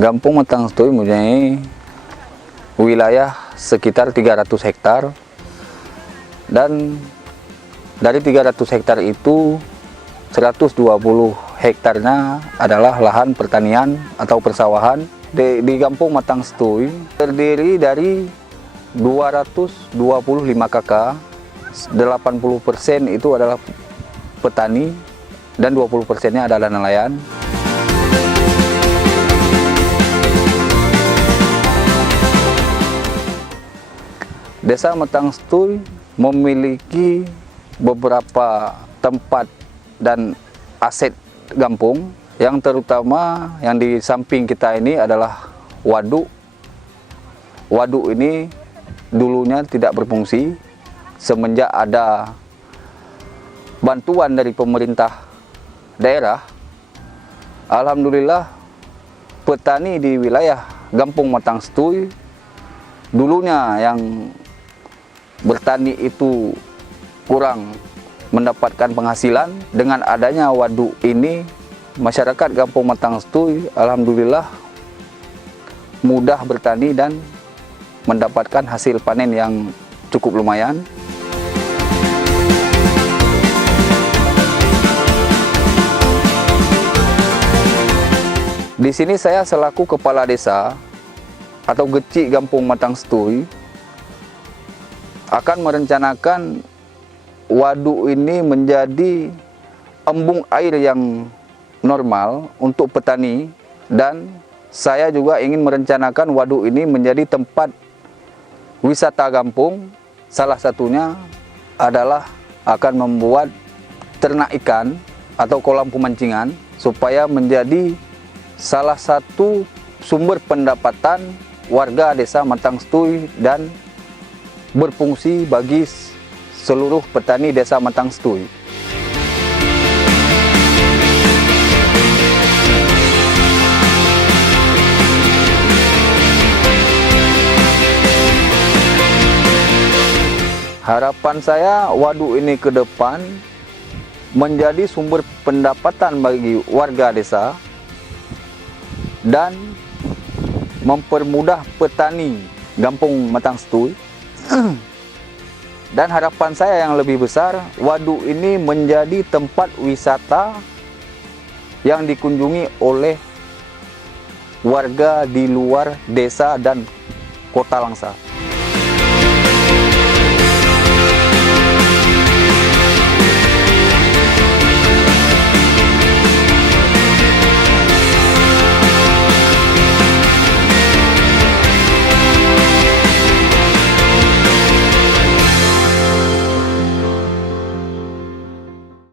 Gampung Matang Setui mempunyai wilayah sekitar 300 hektar, dan dari 300 hektar itu 120 hektarnya adalah lahan pertanian atau persawahan. Di Gampung Matang Setui terdiri dari 225 kakak, 80% itu adalah petani dan 20%-nya adalah nelayan. Desa Matang Setui memiliki beberapa tempat dan aset gampung, yang terutama yang di samping kita ini adalah waduk. Waduk ini dulunya tidak berfungsi. Semenjak ada bantuan dari pemerintah daerah, alhamdulillah petani di wilayah Gampung Matang Setui dulunya yang bertani itu kurang mendapatkan penghasilan. Dengan adanya waduk ini, masyarakat Gampung Matang Setui alhamdulillah mudah bertani dan mendapatkan hasil panen yang cukup lumayan. Di sini saya selaku kepala desa atau Gecik Gampung Matang Setui akan merencanakan waduk ini menjadi embung air yang normal untuk petani, dan saya juga ingin merencanakan waduk ini menjadi tempat wisata Gampung. Salah satunya adalah akan membuat ternak ikan atau kolam pemancingan supaya menjadi salah satu sumber pendapatan warga desa Matang Setui dan berfungsi bagi seluruh petani desa Matang Setui. Harapan saya waduk ini ke depan menjadi sumber pendapatan bagi warga desa dan mempermudah petani Gampung Matang Setui. Dan harapan saya yang lebih besar, waduk ini menjadi tempat wisata yang dikunjungi oleh warga di luar desa dan kota Langsa.